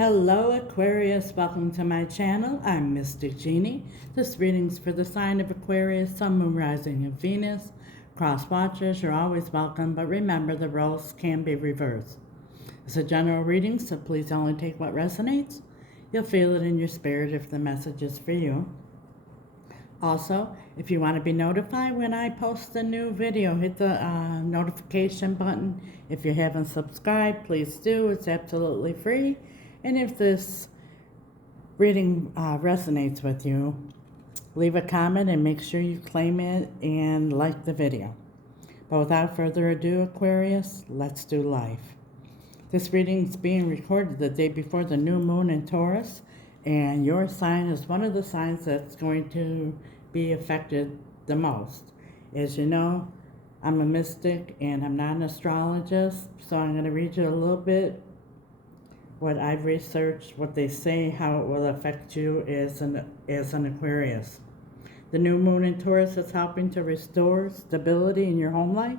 Hello Aquarius, welcome to my channel. I'm Mystic Genie. This reading's for the sign of Aquarius, Sun, Moon, Rising, and Venus. Cross watchers, you're always welcome, but remember the roles can be reversed. It's a general reading, so please only take what resonates. You'll feel it in your spirit if the message is for you. Also, if you want to be notified when I post a new video, hit the notification button. If you haven't subscribed, please do. It's absolutely free. And if this reading resonates with you, leave a comment and make sure you claim it and like the video. But without further ado, Aquarius, let's do life. This reading is being recorded the day before the new moon in Taurus, and your sign is one of the signs that's going to be affected the most. As you know, I'm a mystic and I'm not an astrologist, so I'm going to read you a little bit what I've researched, what they say, how it will affect you as an Aquarius. The new moon in Taurus is helping to restore stability in your home life.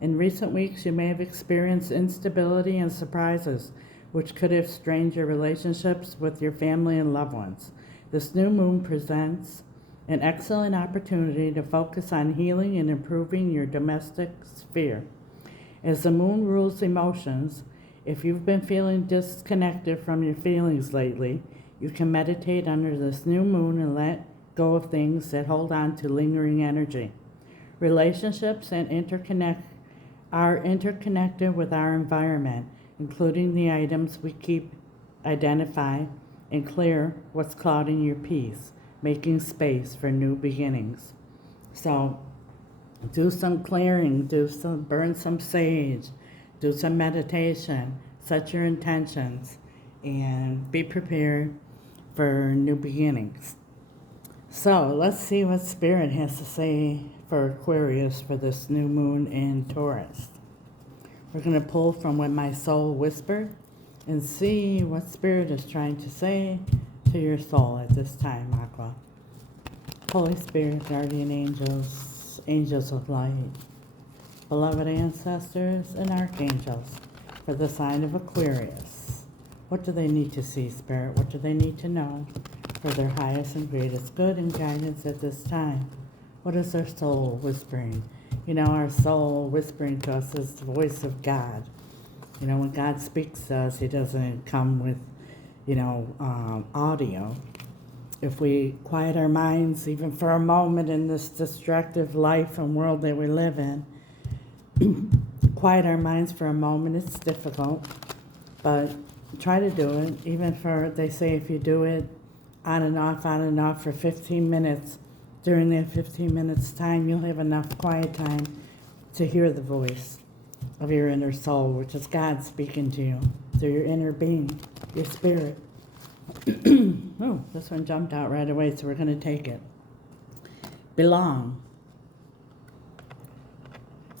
In recent weeks, you may have experienced instability and surprises, which could have strained your relationships with your family and loved ones. This new moon presents an excellent opportunity to focus on healing and improving your domestic sphere. As the moon rules emotions, if you've been feeling disconnected from your feelings lately, you can meditate under this new moon and let go of things that hold on to lingering energy. Relationships are interconnected with our environment, including the items we keep, identify, and clear what's clouding your peace, making space for new beginnings. So do some clearing, burn some sage, do some meditation, set your intentions, and be prepared for new beginnings. So let's see what Spirit has to say for Aquarius for this new moon in Taurus. We're going to pull from what my soul whispered and see what Spirit is trying to say to your soul at this time, Aqua. Holy Spirit, guardian angels, angels of light, beloved ancestors and archangels, for the sign of Aquarius. What do they need to see, Spirit? What do they need to know for their highest and greatest good and guidance at this time? What is their soul whispering? You know, our soul whispering to us is the voice of God. You know, when God speaks to us, He doesn't come with, audio. If we quiet our minds, even for a moment in this distractive life and world that we live in, quiet our minds for a moment. It's difficult, but try to do it. Even they say if you do it on and off for 15 minutes, during that 15 minutes time, you'll have enough quiet time to hear the voice of your inner soul, which is God speaking to you through your inner being, your spirit. Oh, this one jumped out right away, so we're going to take it. Belong.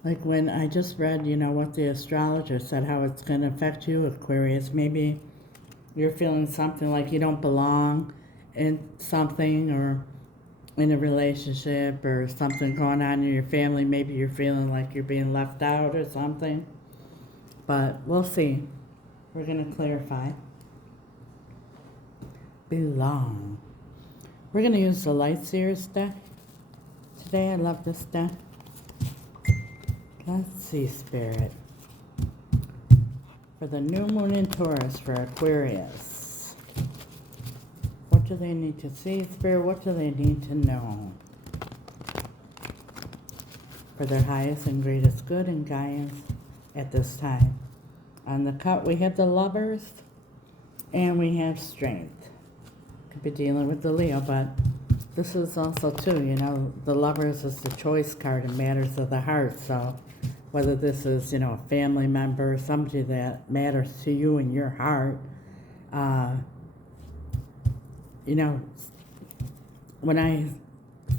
Like when I just read, what the astrologer said, how it's going to affect you, Aquarius. Maybe you're feeling something like you don't belong in something or in a relationship or something going on in your family. Maybe you're feeling like you're being left out or something. But we'll see. We're going to clarify. Belong. We're going to use the Light Seers deck today. I love this deck. Let's see, Spirit. For the new moon in Taurus for Aquarius. What do they need to see, Spirit? What do they need to know? For their highest and greatest good and guidance at this time. On the cut, we have the Lovers and we have Strength. Could be dealing with the Leo, but this is also, too, the Lovers is the choice card in matters of the heart. So whether this is, a family member, somebody that matters to you in your heart, when I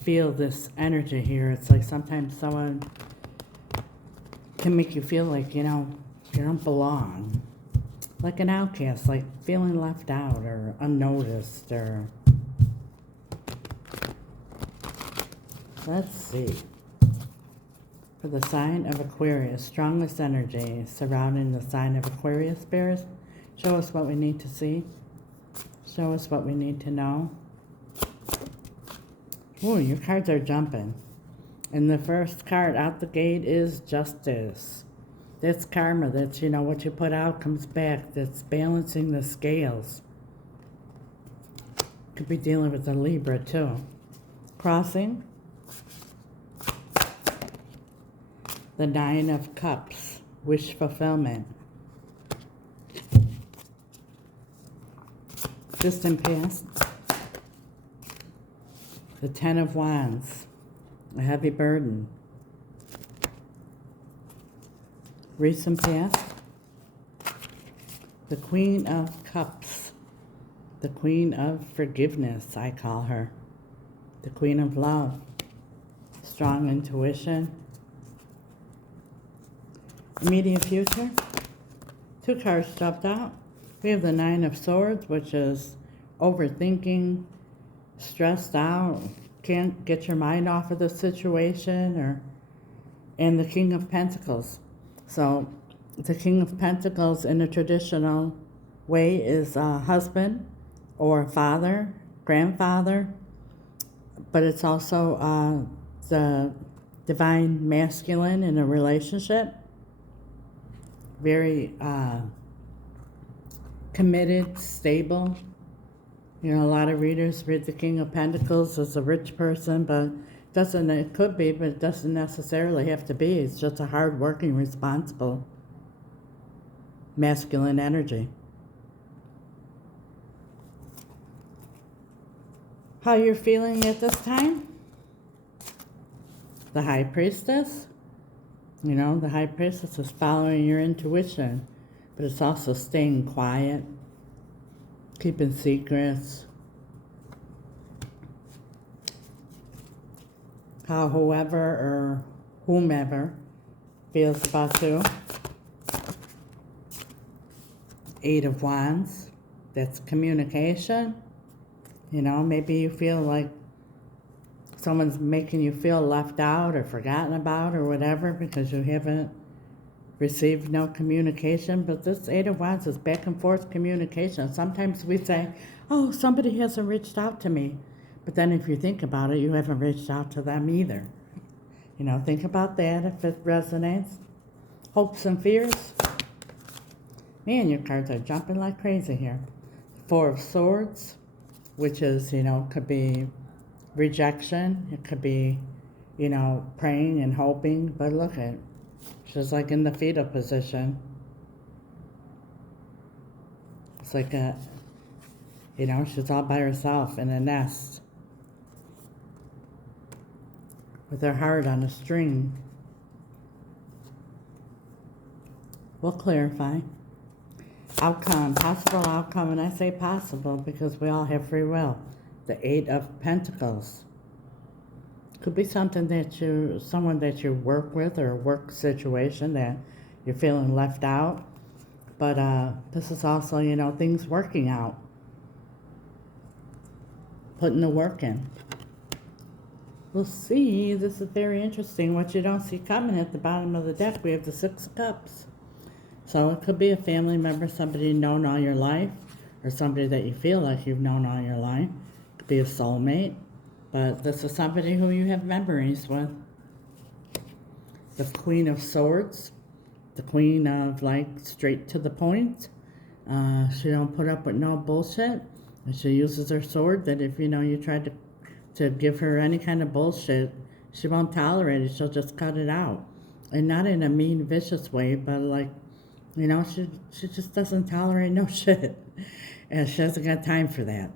feel this energy here, it's like sometimes someone can make you feel like, you don't belong. Like an outcast, like feeling left out or unnoticed or... Let's see. For the sign of Aquarius, strongest energy surrounding the sign of Aquarius bears Show us what we need to see. Show us what we need to know. Ooh, your cards are jumping. And the first card out the gate is Justice. That's karma. That's, you know, what you put out comes back. That's balancing the scales. Could be dealing with a Libra too. Crossing. The Nine of Cups. Wish fulfillment. Distant past. The Ten of Wands. A heavy burden. Recent past. The Queen of Cups. The Queen of Forgiveness, I call her. The Queen of Love. Strong intuition. Immediate future. Two cards jumped out. We have the Nine of Swords, which is overthinking, stressed out, can't get your mind off of the situation, and the King of Pentacles. So the King of Pentacles in a traditional way is a husband or father, grandfather, but it's also the divine masculine in a relationship. Very committed, stable. You know, a lot of readers read the King of Pentacles as a rich person, but it could be, but it doesn't necessarily have to be. It's just a hard-working, responsible, masculine energy. How you're feeling at this time? The High Priestess. You know, the High Priestess is following your intuition, but it's also staying quiet, keeping secrets. How whoever or whomever feels about you. Eight of Wands. That's communication. You know, maybe you feel like someone's making you feel left out or forgotten about or whatever because you haven't received no communication. But this Eight of Wands is back and forth communication. Sometimes we say, oh, somebody hasn't reached out to me. But then if you think about it, you haven't reached out to them either. You know, think about that if it resonates. Hopes and fears. Man, your cards are jumping like crazy here. Four of Swords, which is, you know, could be rejection. It could be, you know, praying and hoping. But look at, she's like in the fetal position. It's like a, you know, she's all by herself in a nest with her heart on a string. We'll clarify. Outcome, possible outcome, and I say possible because we all have free will. The Eight of Pentacles. Could be something that someone that you work with or a work situation that you're feeling left out. But this is also, you know, things working out. Putting the work in. We'll see. This is very interesting. What you don't see coming at the bottom of the deck, we have the Six of Cups. So it could be a family member, somebody you've known all your life, or somebody that you feel like you've known all your life. It could be a soulmate, but this is somebody who you have memories with. The Queen of Swords, the Queen of, like, straight to the point. She don't put up with no bullshit. And she uses her sword that if, you know, you try to give her any kind of bullshit, she won't tolerate it. She'll just cut it out. And not in a mean, vicious way, but like, you know, she just doesn't tolerate no shit. And she hasn't got time for that.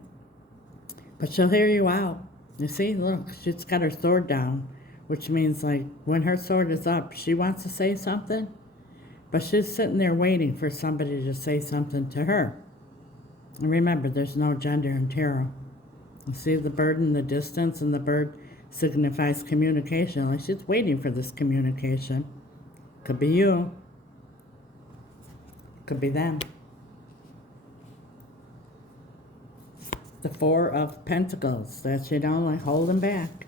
But she'll hear you out. You see, look, she's got her sword down, which means, like, when her sword is up, she wants to say something, but she's sitting there waiting for somebody to say something to her. And remember, there's no gender in tarot. You see the bird in the distance, and the bird signifies communication. Like, she's waiting for this communication. Could be you. Could be them. The Four of Pentacles. That's, you know, like holding back.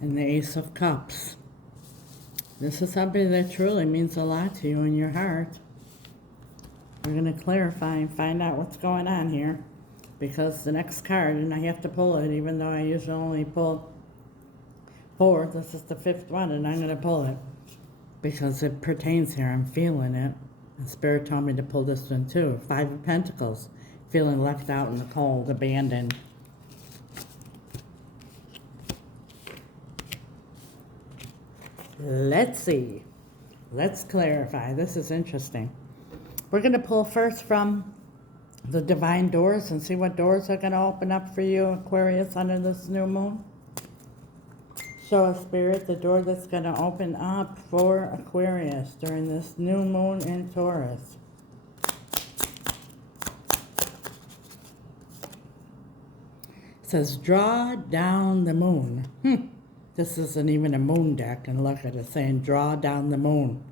And the Ace of Cups. This is somebody that truly means a lot to you in your heart. We're going to clarify and find out what's going on here. Because the next card, and I have to pull it, even though I usually only pull 4, this is the 5th one, and I'm going to pull it. Because it pertains here, I'm feeling it. And Spirit told me to pull this one too. 5 of Pentacles, feeling left out in the cold, abandoned. Let's see. Let's clarify. This is interesting. We're going to pull first from the divine doors and see what doors are going to open up for you, Aquarius, under this new moon. Show us, Spirit, the door that's going to open up for Aquarius during this new moon in Taurus. It says, draw down the moon. This isn't even a moon deck, and look at it saying, draw down the moon.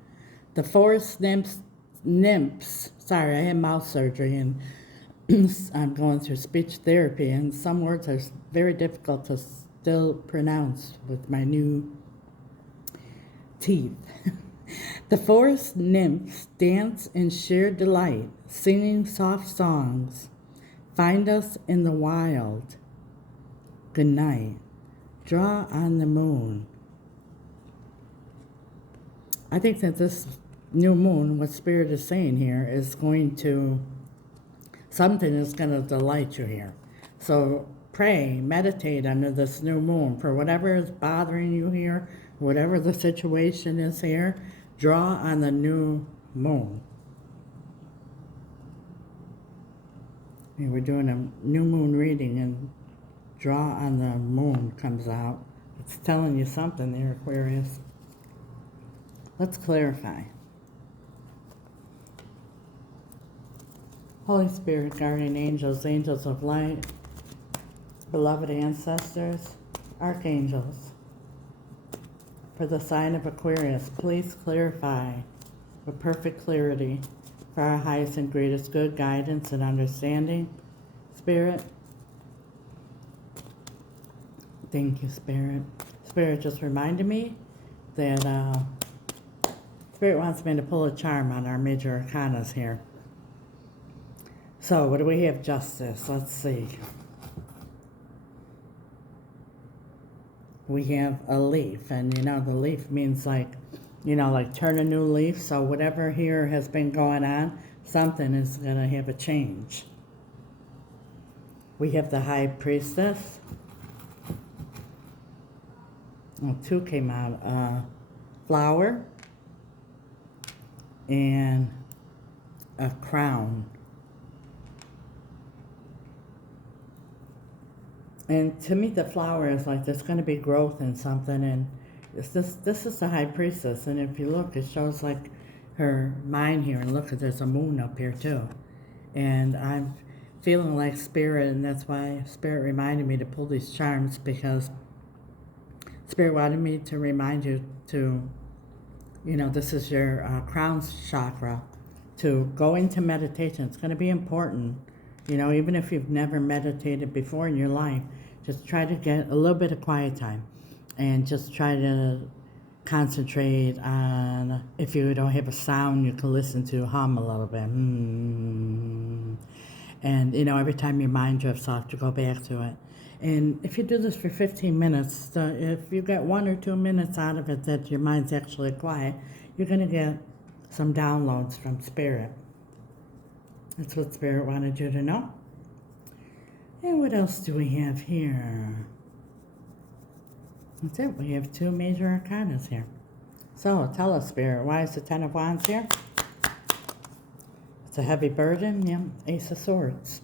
The forest nymphs, sorry, I had mouth surgery, and I'm going through speech therapy, and some words are very difficult to still pronounce with my new teeth. The forest nymphs dance in sheer delight, singing soft songs. Find us in the wild. Good night. Draw on the moon. I think that this new moon, what Spirit is saying here, is going to, something is going to delight you here. So pray, meditate under this new moon for whatever is bothering you here, whatever the situation is here. Draw on the new moon. And we're doing a new moon reading, and draw on the moon comes out. It's telling you something there, Aquarius. Let's clarify. Holy Spirit, guardian angels, angels of light, beloved ancestors, archangels, for the sign of Aquarius, please clarify with perfect clarity for our highest and greatest good, guidance and understanding. Spirit, thank you, Spirit. Spirit just reminded me that Spirit wants me to pull a charm on our major arcanas here. So, what do we have? Justice. Let's see. We have a leaf, and you know, the leaf means like, you know, like turn a new leaf. So whatever here has been going on, something is going to have a change. We have the High Priestess. Well, 2 came out. Flower and a crown. And to me, the flower is like there's going to be growth in something, and this is the High Priestess. And if you look, it shows like her mind here, and look, there's a moon up here too. And I'm feeling like Spirit, and that's why Spirit reminded me to pull these charms, because Spirit wanted me to remind you to, you know, this is your crown chakra, to go into meditation. It's going to be important. You know, even if you've never meditated before in your life, just try to get a little bit of quiet time and just try to concentrate on, if you don't have a sound you can listen to, hum a little bit. And, you know, every time your mind drifts off, to go back to it. And if you do this for 15 minutes, if you get 1 or 2 minutes out of it that your mind's actually quiet, you're going to get some downloads from Spirit. That's what Spirit wanted you to know. And what else do we have here? That's it. We have 2 major arcanas here. So tell us, Spirit, why is the 10 of Wands here? It's a heavy burden. Yeah, Ace of Swords.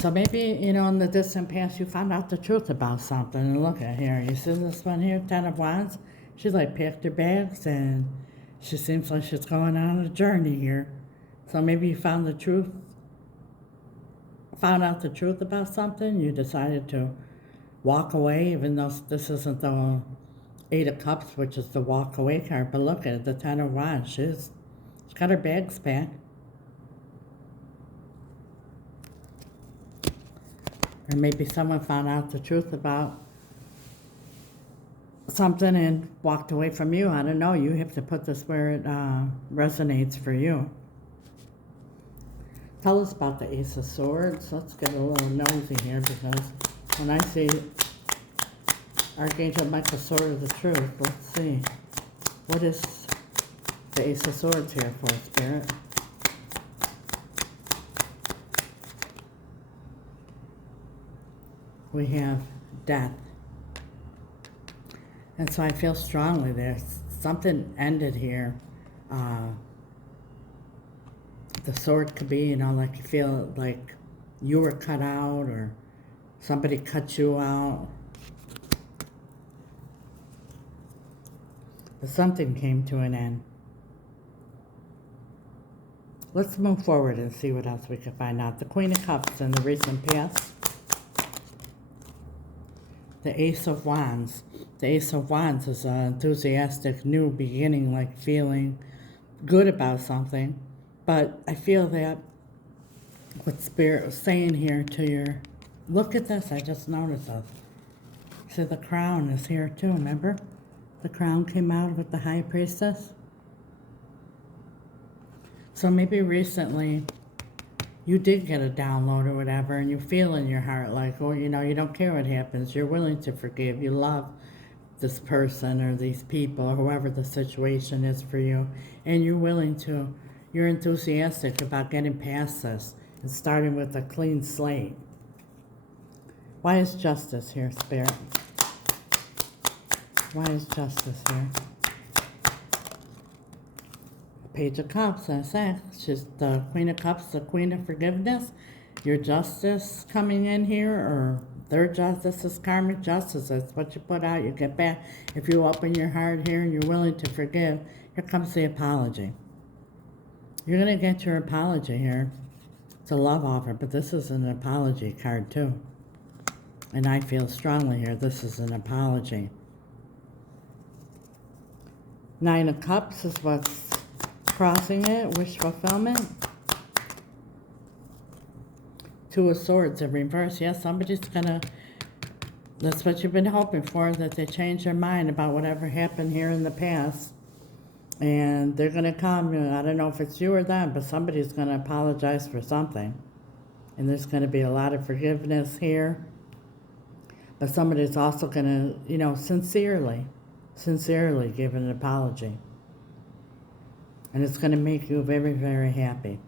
So maybe, you know, in the distant past, you found out the truth about something. And look at here. You see this one here, 10 of Wands? She's like packed her bags, and she seems like she's going on a journey here. So maybe you found the truth, found out the truth about something. You decided to walk away, even though this isn't the 8 of Cups, which is the walk away card. But look at it, the 10 of Wands. She's got her bags packed. Or maybe someone found out the truth about something and walked away from you. I don't know. You have to put this where it resonates for you. Tell us about the Ace of Swords. Let's get a little nosy here, because when I see Archangel Michael, Sword of the Truth, let's see. What is the Ace of Swords here for, Spirit? We have death. And so I feel strongly there. Something ended here. The sword could be, like you feel like you were cut out, or somebody cut you out. But something came to an end. Let's move forward and see what else we can find out. The Queen of Cups in the recent past. The Ace of Wands. The Ace of Wands is an enthusiastic new beginning, like feeling good about something. But I feel that what Spirit was saying here to your... Look at this, I just noticed this. So the crown is here too, remember? The crown came out with the High Priestess. So maybe recently you did get a download or whatever, and you feel in your heart like, oh, you don't care what happens. You're willing to forgive. You love this person or these people or whoever the situation is for you. And you're willing to, you're enthusiastic about getting past this and starting with a clean slate. Why is justice here, Spirit? Why is justice here? Page of Cups, I said. She's the Queen of Cups, the Queen of Forgiveness. Your justice coming in here, or their justice is karmic justice. That's what you put out, you get back. If you open your heart here and you're willing to forgive, here comes the apology. You're going to get your apology here. It's a love offer, but this is an apology card too. And I feel strongly here, this is an apology. Nine of Cups is what's crossing it, wish fulfillment. Two of Swords in reverse. Yes, somebody's gonna, that's what you've been hoping for, that they change their mind about whatever happened here in the past. And they're gonna come, I don't know if it's you or them, but somebody's gonna apologize for something. And there's gonna be a lot of forgiveness here. But somebody's also gonna, sincerely give an apology. And it's going to make you very, very happy.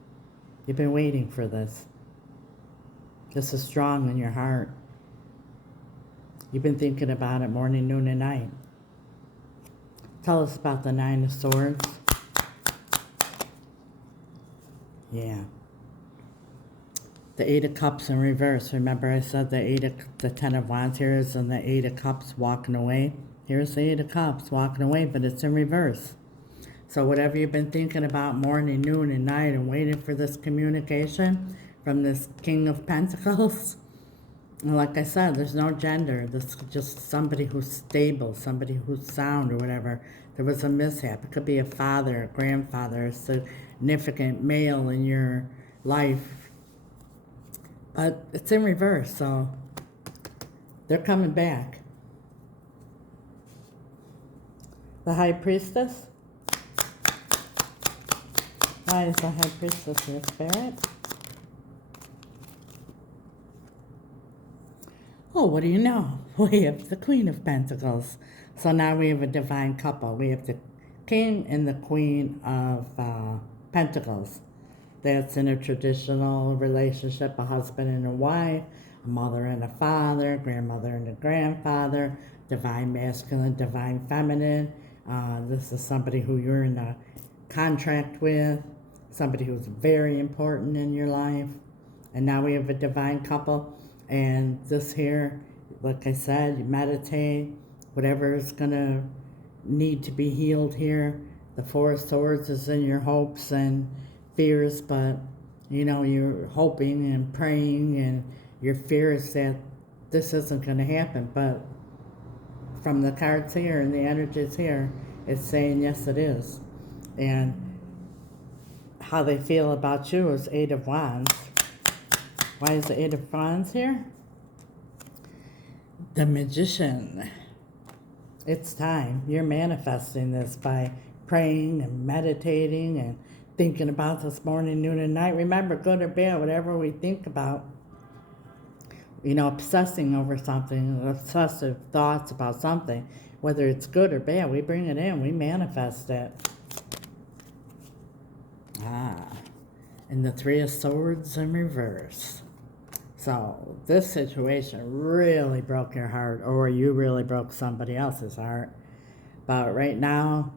You've been waiting for this. This is strong in your heart. You've been thinking about it morning, noon, and night. Tell us about the Nine of Swords. Yeah. The Eight of Cups in reverse. Remember I said the Ten of Wands here is in the Eight of Cups walking away. Here's the Eight of Cups walking away, but it's in reverse. So whatever you've been thinking about morning, noon, and night, and waiting for this communication from this King of Pentacles, and like I said, there's no gender. This is just somebody who's stable, somebody who's sound or whatever. There was a mishap. It could be a father, a grandfather, a significant male in your life. But it's in reverse, so they're coming back. The High Priestess. Why is the High Priestess here, Spirit? Oh, what do you know? We have the Queen of Pentacles. So now we have a divine couple. We have the King and the Queen of Pentacles. That's in a traditional relationship, a husband and a wife, a mother and a father, grandmother and a grandfather, divine masculine, divine feminine. This is somebody who you're in a contract with, somebody who's very important in your life. And now we have a divine couple. And this here, like I said, you meditate, whatever is going to need to be healed here. The Four of Swords is in your hopes and fears, but you're hoping and praying, and your fear is that this isn't going to happen. But from the cards here and the energies here, it's saying yes, it is. And how they feel about you is Eight of Wands. Why is the Eight of Wands here? The Magician. It's time. You're manifesting this by praying and meditating and thinking about this morning, noon, and night. Remember, good or bad, whatever we think about, obsessing over something, obsessive thoughts about something, whether it's good or bad, we bring it in, we manifest it. And the Three of Swords in reverse. So this situation really broke your heart, or you really broke somebody else's heart. But right now,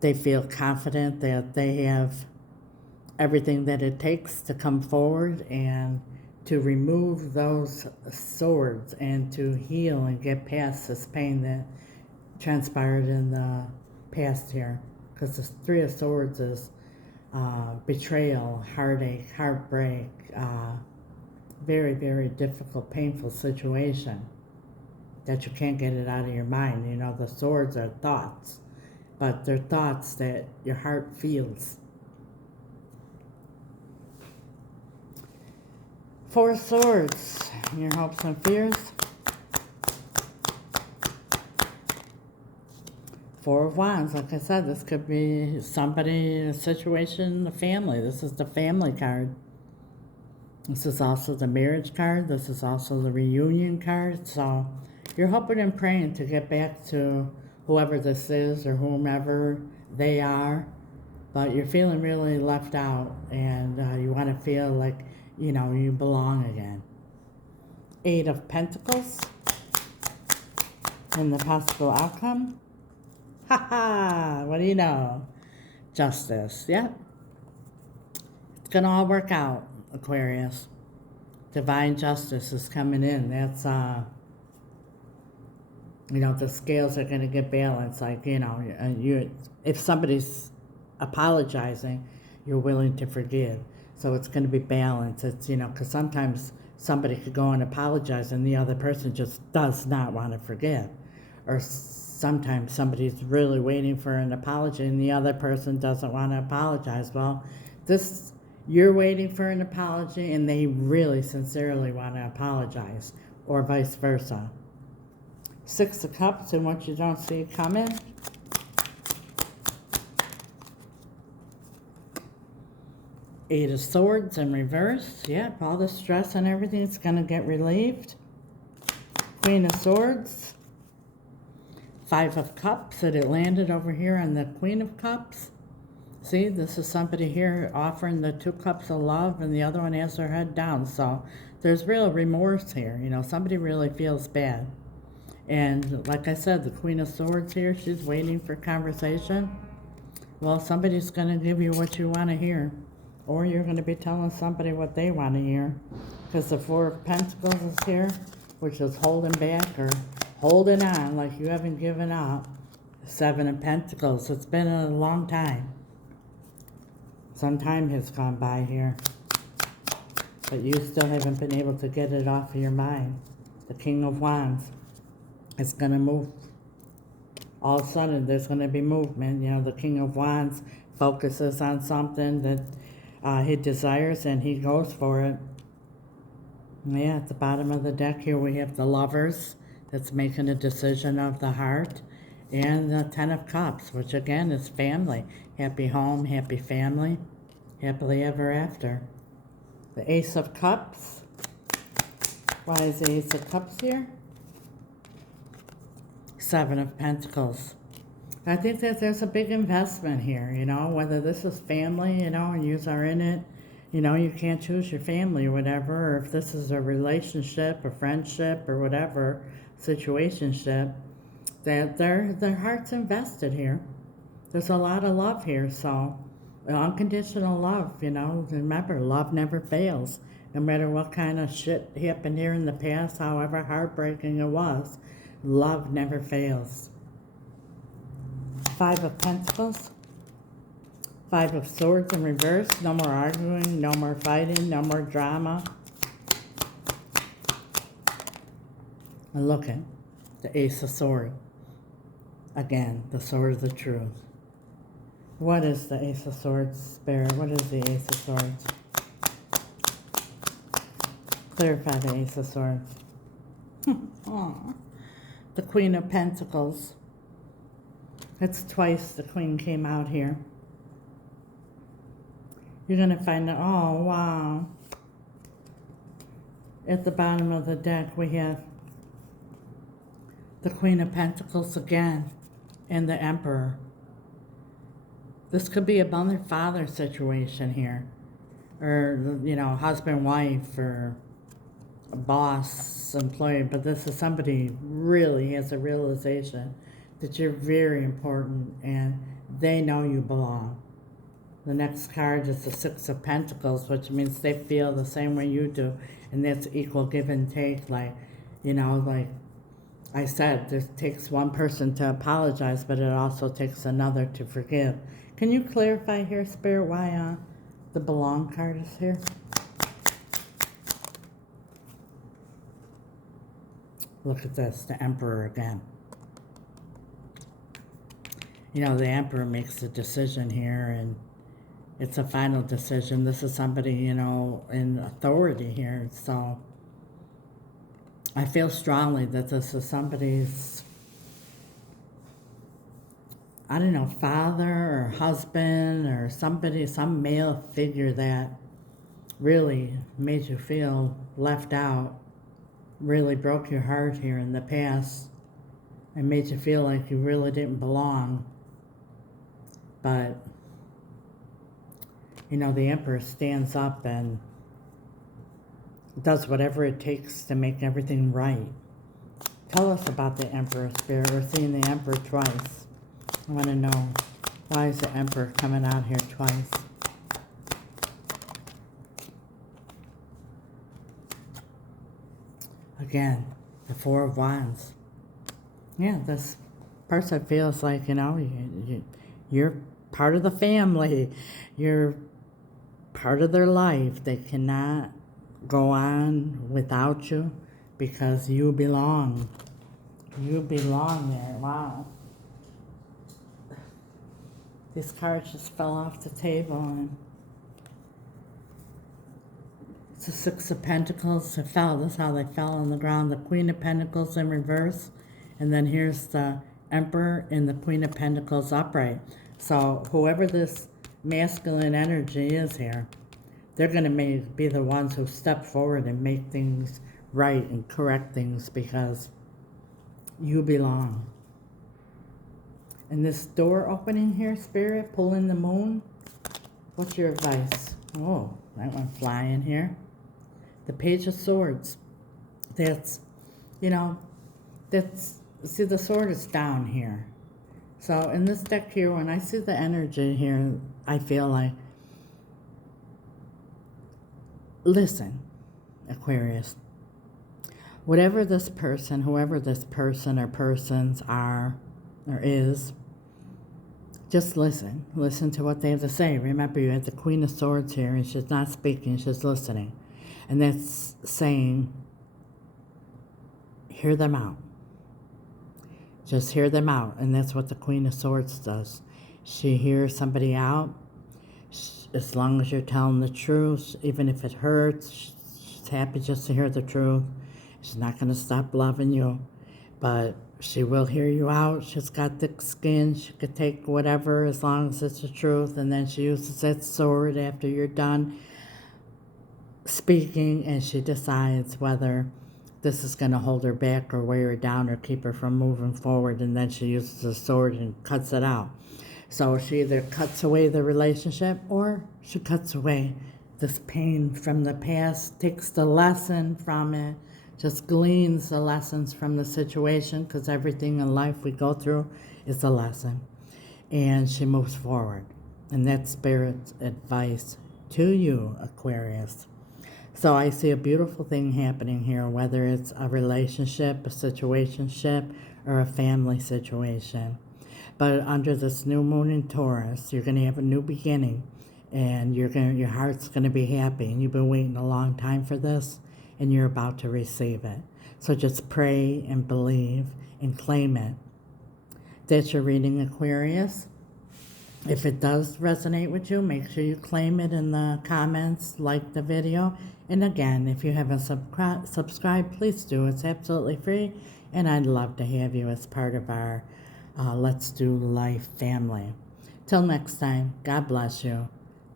they feel confident that they have everything that it takes to come forward and to remove those swords and to heal and get past this pain that transpired in the past here. Because the Three of Swords is betrayal, heartache, heartbreak, very, very difficult, painful situation that you can't get it out of your mind. The swords are thoughts, but they're thoughts that your heart feels. Four of Swords, your hopes and fears. Four of Wands, like I said, this could be somebody in a situation, a family. This is the family card. This is also the marriage card. This is also the reunion card. So you're hoping and praying to get back to whoever this is or whomever they are. But you're feeling really left out, and you want to feel like, you belong again. Eight of Pentacles. And the possible outcome. What do you know? Justice. Yep. It's going to all work out, Aquarius. Divine justice is coming in. That's, the scales are going to get balanced. Like, if somebody's apologizing, you're willing to forgive. So it's going to be balanced. It's, because sometimes somebody could go and apologize and the other person just does not want to forgive. Or sometimes somebody's really waiting for an apology and the other person doesn't want to apologize. Well, you're waiting for an apology and they really sincerely want to apologize, or vice versa. Six of Cups and what you don't see coming. Eight of Swords in reverse. Yep, all the stress and everything's going to get relieved. Queen of Swords. Five of Cups, and it landed over here on the Queen of Cups. See, this is somebody here offering the 2 cups of love, and the other one has their head down. So there's real remorse here. Somebody really feels bad. And like I said, the Queen of Swords here, she's waiting for conversation. Well, somebody's going to give you what you want to hear. Or you're going to be telling somebody what they want to hear. Because the Four of Pentacles is here, which is holding back or holding on like you haven't given up. Seven of Pentacles. It's been a long time. Some time has gone by here. But you still haven't been able to get it off of your mind. The King of Wands. It's going to move. All of a sudden, there's going to be movement. The King of Wands focuses on something that he desires, and he goes for it. Yeah, at the bottom of the deck here, we have the Lovers that's making a decision of the heart, and the Ten of Cups, which again is family. Happy home, happy family, happily ever after. The Ace of Cups. Why is the Ace of Cups here? Seven of Pentacles. I think that there's a big investment here, whether this is family, and you are in it, you can't choose your family or whatever, or if this is a relationship, a friendship, or whatever, situationship, that their heart's invested here. There's a lot of love here, so unconditional love, remember, love never fails. No matter what kind of shit happened here in the past, however heartbreaking it was, love never fails. Five of Pentacles. Five of Swords in reverse. No more arguing, no more fighting, no more drama. And look at the Ace of Swords. Again, the Sword of the Truth. What is the Ace of Swords, Spirit? What is the Ace of Swords? Clarify the Ace of Swords. The Queen of Pentacles. It's twice the Queen came out here. You're going to find out, oh, wow. At the bottom of the deck, we have the Queen of Pentacles again and the Emperor. This could be a mother-father situation here. Or, you know, husband-wife or a boss, employee. But this is somebody really has a realization that you're very important and they know you belong. The next card is the Six of Pentacles, which means they feel the same way you do. And that's equal give and take. Like, you know, like I said, it takes one person to apologize, but it also takes another to forgive. Can you clarify here, Spirit, why the belong card is here? Look at this, the Emperor again. You know, the Emperor makes a decision here, and it's a final decision. This is somebody, you know, in authority here. So I feel strongly that this is somebody's, I don't know, father or husband or somebody, some male figure that really made you feel left out, really broke your heart here in the past and made you feel like you really didn't belong. But, you know, the Emperor stands up and does whatever it takes to make everything right. Tell us about the Emperor, Spirit. We're seeing the Emperor twice. I want to know, why is the Emperor coming out here twice? Again, the Four of Wands. Yeah, this person feels like, you know, you're part of the family. You're part of their life. They cannot go on without you because you belong. You belong there. Wow. These cards just fell off the table, and it's the Six of Pentacles. It fell. This is how they fell on the ground. The Queen of Pentacles in reverse, and then here's the Emperor and the Queen of Pentacles upright. So whoever this masculine energy is here, they're going to be the ones who step forward and make things right and correct things because you belong. And this door opening here, Spirit, pulling the moon, what's your advice? Oh, that went flying here. The Page of Swords. That's, you know, that's, see, the sword is down here. So in this deck here, when I see the energy here, I feel like, listen, Aquarius, whatever this person, whoever this person or persons are or is, just listen. Listen to what they have to say. Remember, you have the Queen of Swords here, and she's not speaking, she's listening. And that's saying, hear them out. Just hear them out. And that's what the Queen of Swords does. She hears somebody out. As long as you're telling the truth, even if it hurts, she's happy just to hear the truth. She's not going to stop loving you, but she will hear you out. She's got thick skin. She could take whatever as long as it's the truth, and then she uses that sword after you're done speaking, and she decides whether this is going to hold her back or weigh her down or keep her from moving forward, and then she uses the sword and cuts it out. So she either cuts away the relationship or she cuts away this pain from the past, takes the lesson from it, just gleans the lessons from the situation, because everything in life we go through is a lesson. And she moves forward. And that's Spirit's advice to you, Aquarius. So I see a beautiful thing happening here, whether it's a relationship, a situationship, or a family situation. But under this new moon in Taurus, you're going to have a new beginning, and your heart's going to be happy. And you've been waiting a long time for this, and you're about to receive it. So just pray and believe and claim it. That's your reading, Aquarius. If it does resonate with you, make sure you claim it in the comments, like the video. And again, if you haven't subscribed, please do. It's absolutely free, and I'd love to have you as part of our Let's Do Life family. Till next time, God bless you.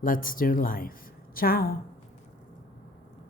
Let's do life. Ciao.